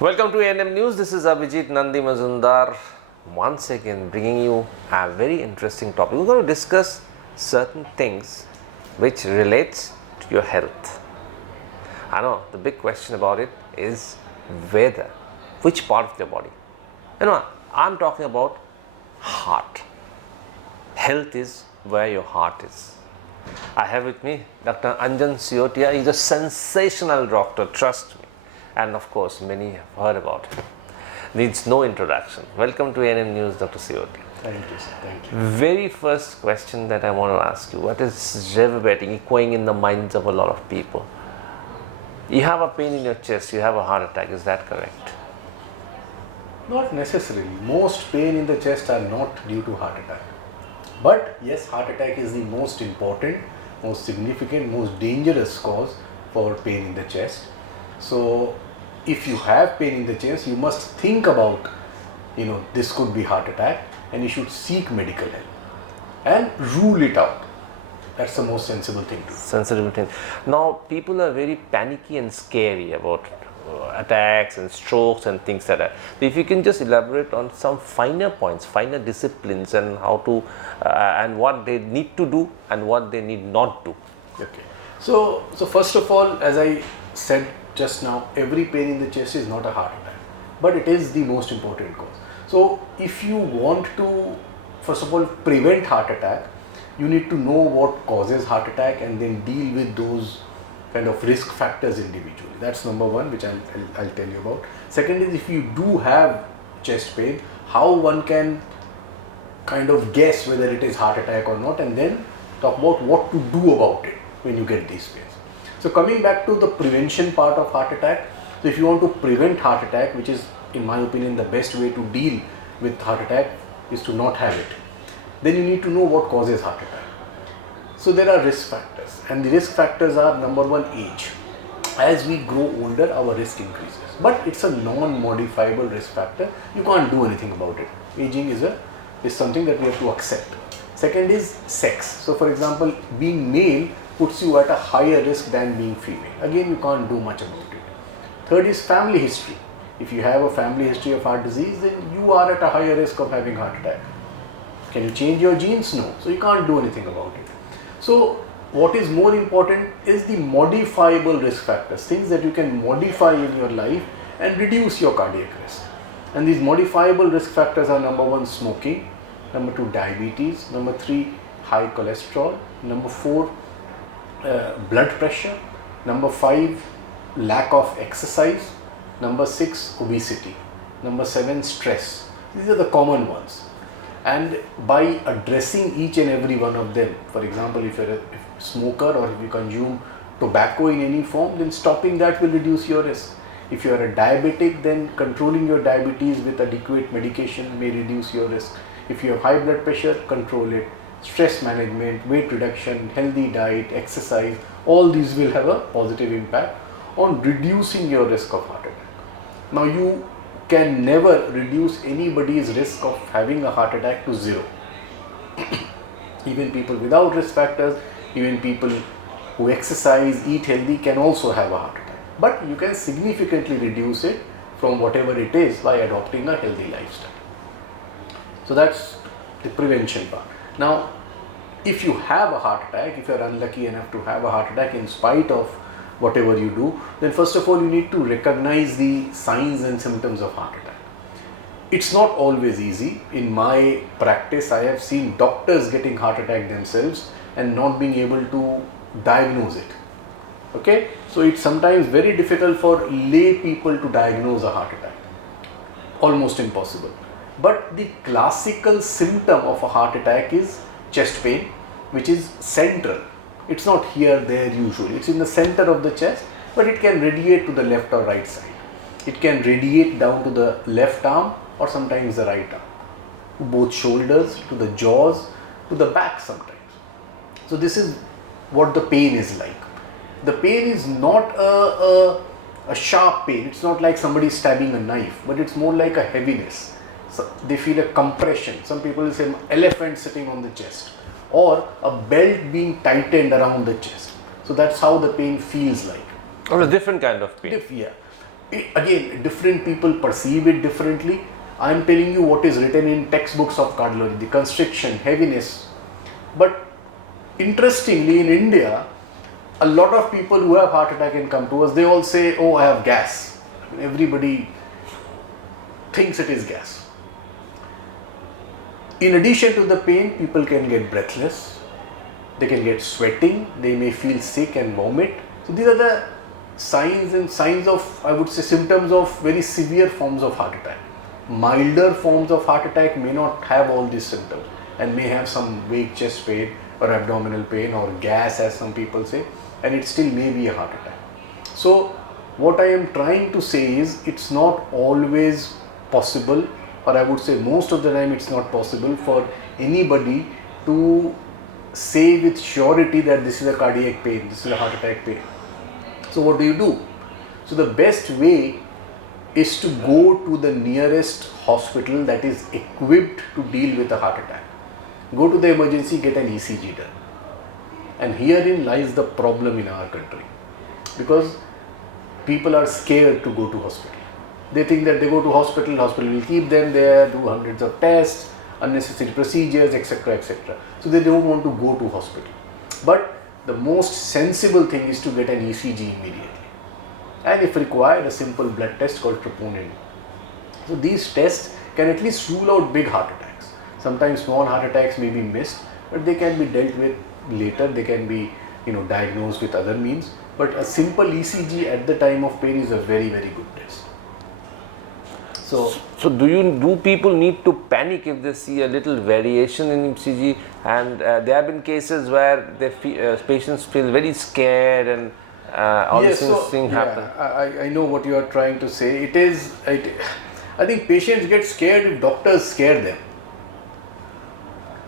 Welcome to ANM News. This is Abhijit Nandi Mazumdar once again bringing you a very interesting topic. We're going to discuss certain things which relates to your health. I know the big question about it is whether, which part of your body. I'm talking about heart. Health is where your heart is. I have with me Dr. Anjan Siotia. He's a sensational doctor, trust me. And of course, many have heard about him. Needs no introduction. Welcome to ANM News, Dr. Siotia. Thank you, sir. Thank you. Very first question that I want to ask you, what is reverberating, echoing in the minds of a lot of people? You have a pain in your chest, you have a heart attack, is that correct? Not necessarily. Most pain in the chest are not due to heart attack. But yes, heart attack is the most important, most significant, most dangerous cause for pain in the chest. So if you have pain in the chest, you must think about, this could be heart attack, and you should seek medical help and rule it out. That's the most sensible thing to do. Sensitive thing. Now, people are very panicky and scary about attacks and strokes and things like that. So if you can just elaborate on some finer points, finer disciplines, and how to and what they need to do and what they need not to. Okay. So first of all, as I said just now, every pain in the chest is not a heart attack, but it is the most important cause. So if you want to, first of all, prevent heart attack, you need to know what causes heart attack and then deal with those kind of risk factors individually. That's number one, which I'll tell you about. Second is, if you do have chest pain, how one can kind of guess whether it is heart attack or not, and then talk about what to do about it when you get these pains. So coming back to the prevention part of heart attack, so if you want to prevent heart attack, which is in my opinion the best way to deal with heart attack is to not have it, then you need to know what causes heart attack. So there are risk factors, and the risk factors are, number one, age. As we grow older, our risk increases, but it's a non-modifiable risk factor. You can't do anything about it. Aging is something that we have to accept. Second is sex. So for example, being male puts you at a higher risk than being female. Again, you can't do much about it. Third is family history. If you have a family history of heart disease, then you are at a higher risk of having heart attack. Can you change your genes? No. So you can't do anything about it. So what is more important is the modifiable risk factors, things that you can modify in your life and reduce your cardiac risk. And these modifiable risk factors are, number one, smoking, number two, diabetes, number three, high cholesterol, number four, blood pressure, number five, lack of exercise, number six, obesity, number seven, stress. These are the common ones. And by addressing each and every one of them, for example, if you're a smoker or if you consume tobacco in any form, then stopping that will reduce your risk. If you are a diabetic, then controlling your diabetes with adequate medication may reduce your risk. If you have high blood pressure, control it. Stress management, weight reduction, healthy diet, exercise, all these will have a positive impact on reducing your risk of heart attack. Now, you can never reduce anybody's risk of having a heart attack to zero. Even people without risk factors, even people who exercise, eat healthy can also have a heart attack. But you can significantly reduce it from whatever it is by adopting a healthy lifestyle. So that's the prevention part. Now, if you have a heart attack, if you are unlucky enough to have a heart attack in spite of whatever you do, then first of all you need to recognize the signs and symptoms of heart attack. It's not always easy. In my practice, I have seen doctors getting heart attack themselves and not being able to diagnose it. Okay, so it's sometimes very difficult for lay people to diagnose a heart attack. Almost impossible. But the classical symptom of a heart attack is chest pain, which is central. It's not here, there usually. It's in the center of the chest, but it can radiate to the left or right side. It can radiate down to the left arm or sometimes the right arm, to both shoulders, to the jaws, to the back sometimes. So this is what the pain is like. The pain is not a sharp pain. It's not like somebody stabbing a knife, but it's more like a heaviness. So they feel a compression. Some people will say an elephant sitting on the chest, or a belt being tightened around the chest. So that's how the pain feels like. Or a different kind of pain. Yeah. again, different people perceive it differently. I am telling you what is written in textbooks of cardiology, the constriction, heaviness. But interestingly, in India, a lot of people who have heart attack and come to us, they all say, oh, I have gas. Everybody thinks it is gas. In addition to the pain, people can get breathless, they can get sweating, they may feel sick and vomit. So these are the signs of, I would say, symptoms of very severe forms of heart attack. Milder forms of heart attack may not have all these symptoms and may have some vague chest pain or abdominal pain or gas, as some people say, and it still may be a heart attack. So what I am trying to say is, it's not always possible, or I would say most of the time it's not possible for anybody to say with surety that this is a cardiac pain, this is a heart attack pain. So what do? So the best way is to go to the nearest hospital that is equipped to deal with a heart attack. Go to the emergency, get an ECG done. And herein lies the problem in our country, because people are scared to go to hospital. They think that they go to hospital will keep them there, do hundreds of tests, unnecessary procedures, etc., etc. So they don't want to go to hospital. But the most sensible thing is to get an ECG immediately, and if required, a simple blood test called troponin. So these tests can at least rule out big heart attacks. Sometimes small heart attacks may be missed, but they can be dealt with later. They can be, diagnosed with other means. But a simple ECG at the time of pain is a very, very good test. So do people need to panic if they see a little variation in ECG? And there have been cases where patients feel very scared and all these things happen. I know what you are trying to say. I think patients get scared if doctors scare them.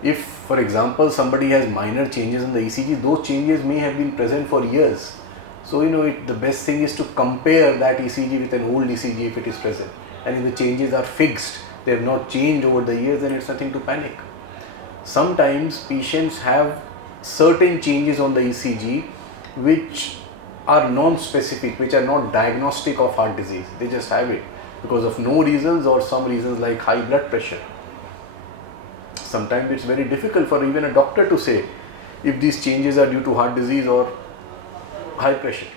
If, for example, somebody has minor changes in the ECG, those changes may have been present for years. So, the best thing is to compare that ECG with an old ECG if it is present. And if the changes are fixed, they have not changed over the years, then it's nothing to panic. Sometimes patients have certain changes on the ECG which are non-specific, which are not diagnostic of heart disease. They just have it because of no reasons or some reasons like high blood pressure. Sometimes it's very difficult for even a doctor to say if these changes are due to heart disease or high pressure.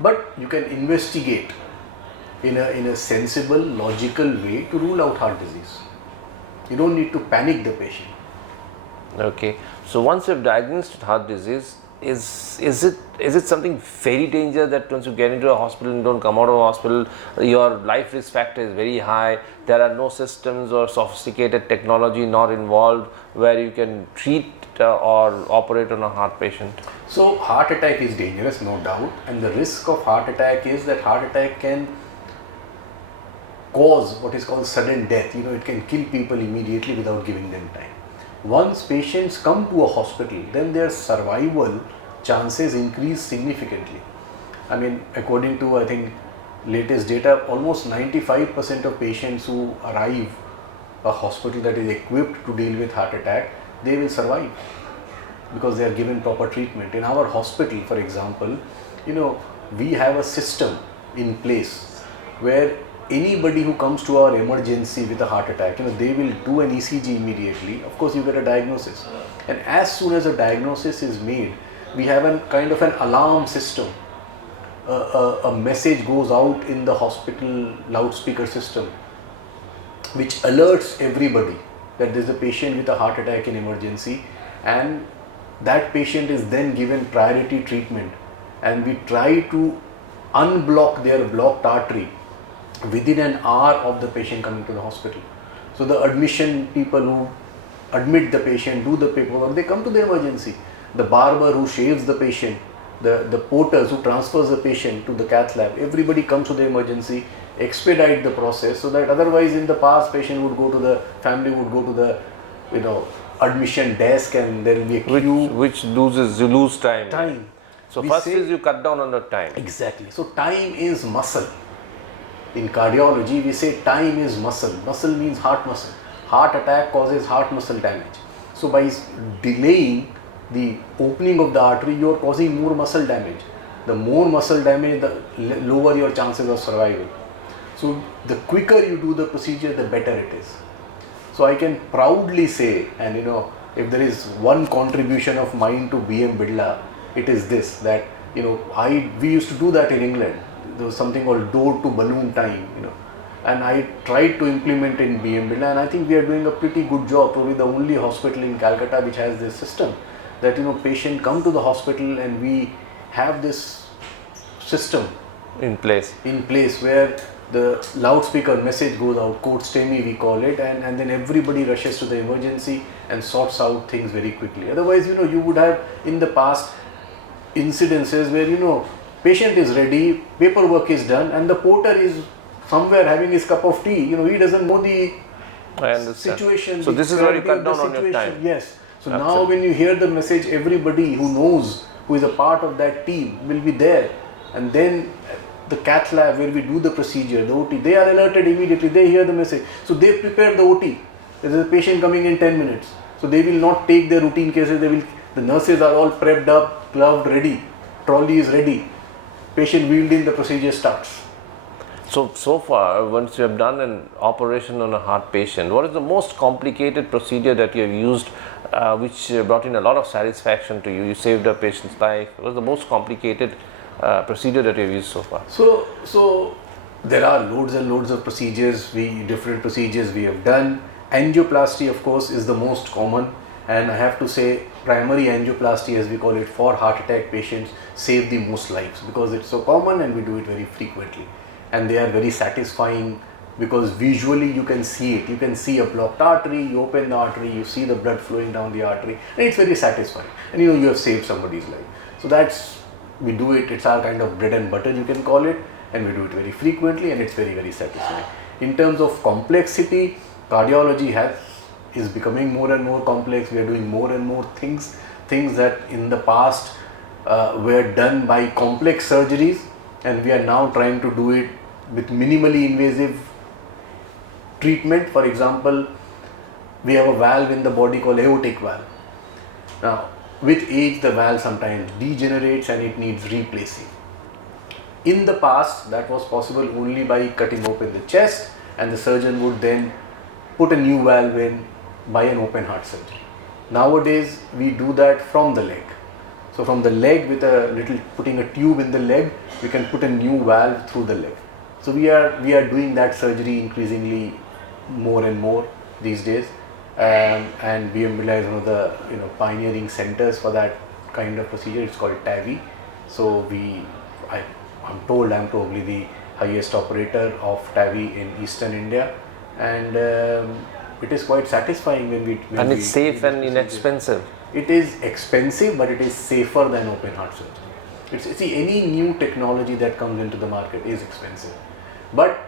But you can investigate in a sensible, logical way to rule out heart disease. You don't need to panic the patient. Okay. So once you've diagnosed with heart disease, is it something very dangerous that once you get into a hospital and don't come out of a hospital, your life risk factor is very high? There are no systems or sophisticated technology not involved where you can treat or operate on a heart patient? So heart attack is dangerous, no doubt, and the risk of heart attack is that heart attack can cause what is called sudden death. It can kill people immediately without giving them time. Once patients come to a hospital, then their survival chances increase significantly. According to, I think, latest data, almost 95% of patients who arrive a hospital that is equipped to deal with heart attack, they will survive because they are given proper treatment. In our hospital, for example, we have a system in place where anybody who comes to our emergency with a heart attack, they will do an ECG immediately. Of course, you get a diagnosis, and as soon as a diagnosis is made, we have a kind of an alarm system. A message goes out in the hospital loudspeaker system which alerts everybody that there is a patient with a heart attack in emergency, and that patient is then given priority treatment, and we try to unblock their blocked artery within an hour of the patient coming to the hospital. So the admission people who admit the patient, do the paperwork, they come to the emergency. The barber who shaves the patient, the porters who transfers the patient to the cath lab, everybody comes to the emergency, expedite the process, so that otherwise in the past family would go to the admission desk and there will be a queue. Which you lose time. So first is you cut down on the time. Exactly. So time is muscle. In cardiology, we say time is muscle. Muscle means heart muscle. Heart attack causes heart muscle damage. So by delaying the opening of the artery, you are causing more muscle damage. the more muscle damage, the lower your chances of survival. So the quicker you do the procedure, the better it is. So I can proudly say, and if there is one contribution of mine to BM Bidla, it is this, that we used to do that in England. There was something called door to balloon time, and I tried to implement in BM Bidla, and I think we are doing a pretty good job. Probably the only hospital in Calcutta which has this system, that patient come to the hospital and we have this system in place where the loudspeaker message goes out, code STEMI we call it, and then everybody rushes to the emergency and sorts out things very quickly. Otherwise, you would have in the past incidences where patient is ready, paperwork is done, and the porter is somewhere having his cup of tea. He doesn't know the situation. So this is where you cut down on your time. Yes. So Absolutely. Now when you hear the message, everybody who knows, who is a part of that team will be there, and then the cath lab where we do the procedure, the OT, they are alerted immediately. They hear the message, so they prepare the OT. There is a patient coming in 10 minutes, so they will not take their routine cases. The nurses are all prepped up, gloved, ready. Trolley is ready. Patient wheeled in, the procedure starts. So far, once you have done an operation on a heart patient, what is the most complicated procedure that you have used, which brought in a lot of satisfaction to you? You saved a patient's life. What was the most complicated procedure that you have used so far? So there are loads and loads of procedures. Different procedures we have done. Angioplasty, of course, is the most common, and I have to say, primary angioplasty, as we call it, for heart attack patients, save the most lives because it's so common and we do it very frequently. And they are very satisfying because visually you can see it. You can see a blocked artery, you open the artery, you see the blood flowing down the artery, and it's very satisfying. And you have saved somebody's life. So we do it, it's our kind of bread and butter, you can call it, and we do it very frequently, and it's very, very satisfying. In terms of complexity, cardiology is becoming more and more complex. We are doing more and more things that in the past were done by complex surgeries, and we are now trying to do it with minimally invasive treatment. For example, we have a valve in the body called aortic valve. Now, with age, the valve sometimes degenerates and it needs replacing. In the past, that was possible only by cutting open the chest, and the surgeon would then put a new valve in by an open heart surgery. Nowadays, we do that from the leg. So from the leg, with putting a tube in the leg, we can put a new valve through the leg. So we are doing that surgery increasingly more and more these days, and BM Bidla is one of the pioneering centers for that kind of procedure. It's called TAVI. So I'm told I'm probably the highest operator of TAVI in Eastern India, and it is quite satisfying when we. And it's safe and inexpensive. It is expensive, but it is safer than open heart surgery. See, any new technology that comes into the market is expensive, but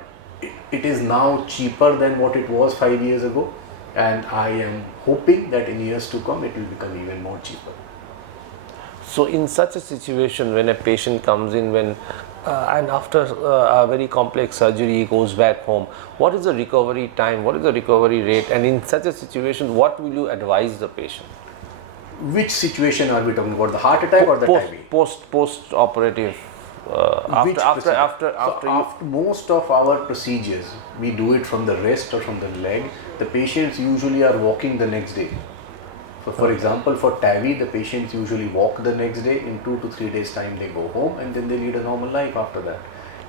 it is now cheaper than what it was 5 years ago, and I am hoping that in years to come it will become even more cheaper. So in such a situation, when a patient comes in and after a very complex surgery goes back home, what is the recovery time, what is the recovery rate, and in such a situation, what will you advise the patient? Which situation are we talking about? The heart attack or the TAVI? Post operative. After most of our procedures, we do it from the wrist or from the leg. The patients usually are walking the next day. So for example, for TAVI, the patients usually walk the next day. In 2 to 3 days time, they go home and then they lead a normal life after that.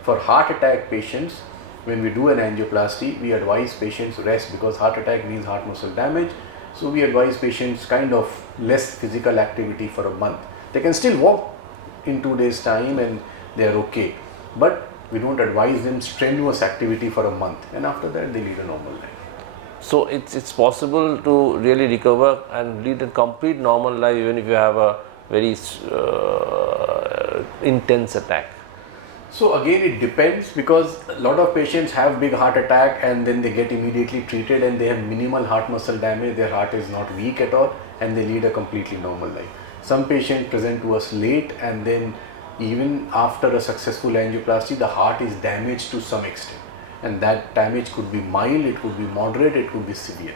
For heart attack patients, when we do an angioplasty, we advise patients rest because heart attack means heart muscle damage. So we advise patients kind of less physical activity for a month. They can still walk in 2 days time and they are okay. But we don't advise them strenuous activity for a month, and after that they lead a normal life. So it's possible to really recover and lead a complete normal life even if you have a very intense attack. So again, it depends, because a lot of patients have big heart attack and then they get immediately treated and they have minimal heart muscle damage. Their heart is not weak at all and they lead a completely normal life. Some patients present to us late, and then even after a successful angioplasty, the heart is damaged to some extent, and that damage could be mild, it could be moderate, it could be severe,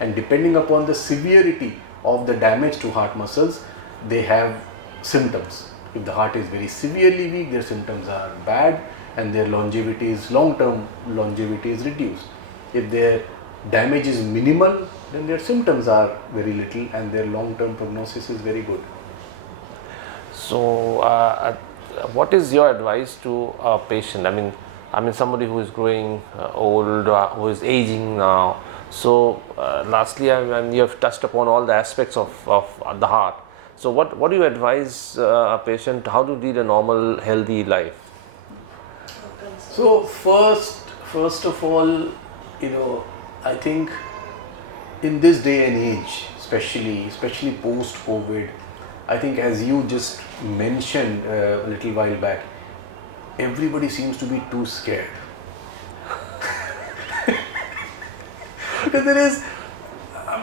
and depending upon the severity of the damage to heart muscles, they have symptoms. If the heart is very severely weak, their symptoms are bad and their longevity is long-term longevity is reduced. If their damage is minimal, then their symptoms are very little and their long-term prognosis is very good. So, what is your advice to a patient? I mean somebody who is growing old, who is aging now. So, lastly, you have touched upon all the aspects of the heart. So, what do you advise a patient how to lead a normal, healthy life? So, first of all, I think in this day and age, especially post-COVID, I think as you just mentioned a little while back, everybody seems to be too scared. Because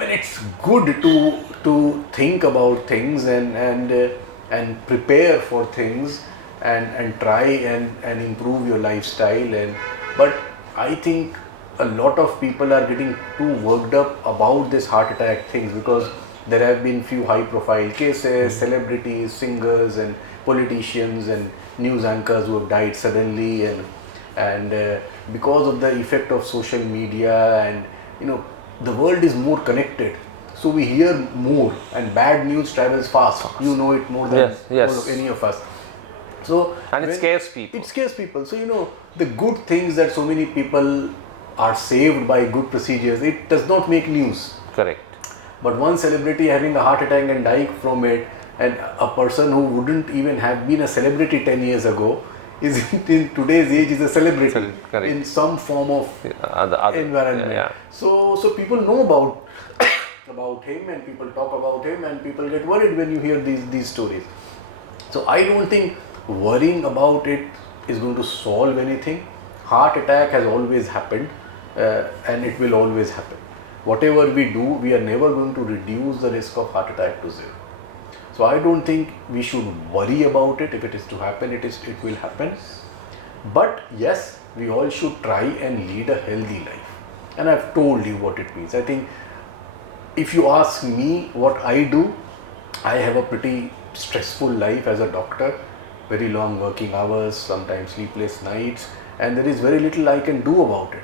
it's good to think about things and prepare for things and try and improve your lifestyle, but I think a lot of people are getting too worked up about this heart attack things because there have been few high profile cases, celebrities, singers and politicians and news anchors who have died suddenly, and because of the effect of social media, and the world is more connected, so we hear more and bad news travels fast. You know it more than any of us. So it scares people. It scares people. So the good things that so many people are saved by good procedures, it does not make news. Correct. But one celebrity having a heart attack and dying from it, and a person who wouldn't even have been a celebrity 10 years ago is in today's age is a celebrity in some form of environment. Yeah. So people know about him, and people talk about him, and people get worried when you hear these stories. So I don't think worrying about it is going to solve anything. Heart attack has always happened, and it will always happen. Whatever we do, we are never going to reduce the risk of heart attack to zero. So I don't think we should worry about it. If it is to happen, it will happen. But yes, we all should try and lead a healthy life. And I've told you what it means. I think if you ask me what I do, I have a pretty stressful life as a doctor, very long working hours, sometimes sleepless nights, and there is very little I can do about it.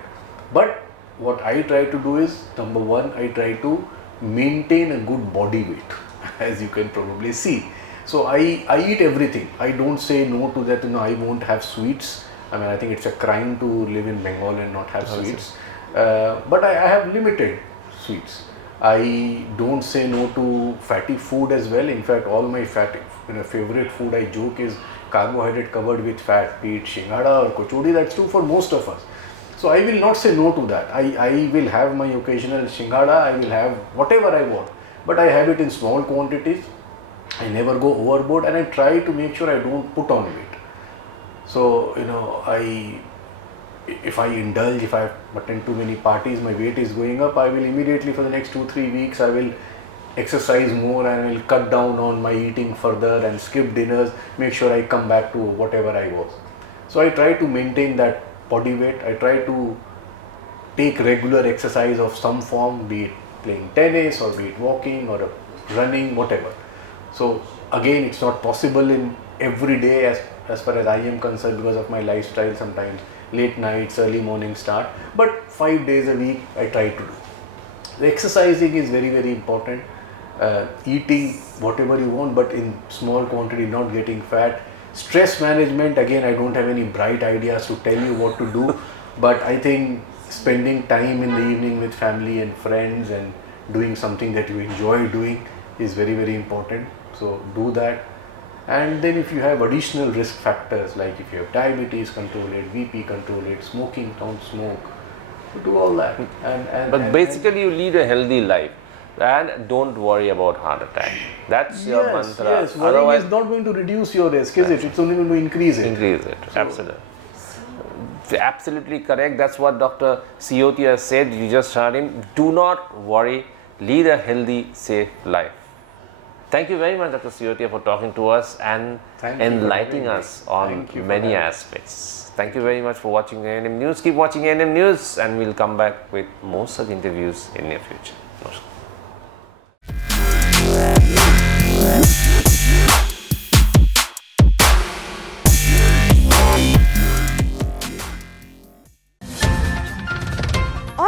But what I try to do is, number one, I try to maintain a good body weight, as you can probably see. So I eat everything. I don't say no to that, I won't have sweets. I think it's a crime to live in Bengal and not have sweets. But I have limited sweets. I don't say no to fatty food as well. In fact, all my favorite food, I joke, is carbohydrate covered with fat, be it shingada or kochori. That's true for most of us. So I will not say no to that. I will have my occasional shingada, I will have whatever I want, but I have it in small quantities. I never go overboard, and I try to make sure I don't put on weight. So if I indulge, if I attend too many parties, my weight is going up, I will immediately, for the next 2-3 weeks, I will exercise more and I will cut down on my eating further and skip dinners, make sure I come back to whatever I was. So I try to maintain that body weight. I try to take regular exercise of some form, be it playing tennis or be it walking or running, whatever. So again, it's not possible in every day as far as I am concerned because of my lifestyle, sometimes late nights, early morning start, but 5 days a week I try to do. The exercising is very, very important. Eating whatever you want, but in small quantity, not getting fat. Stress management, again, I don't have any bright ideas to tell you what to do, but I think spending time in the evening with family and friends and doing something that you enjoy doing is very, very important. So do that. And then if you have additional risk factors, like if you have diabetes, control it, BP, control it, smoking, don't smoke, do all that. But basically you lead a healthy life and don't worry about heart attack. That's your mantra. Yes, worrying is not going to reduce your risk, is it? It's only going to increase it. Increase it, absolutely. Absolutely correct. That's what Dr. Siyoti has said. You just heard him. Do not worry. Lead a healthy, safe life. Thank you very much, Dr. Siyoti, for talking to us and enlightening us on many aspects. Thank you very much for watching ANM News. Keep watching ANM News, and we'll come back with more such interviews in near future. Namaskar.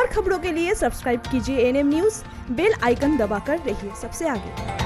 खबरों के लिए subscribe कीजिए ANM news, bell icon दबाकर रहिए सबसे आगे।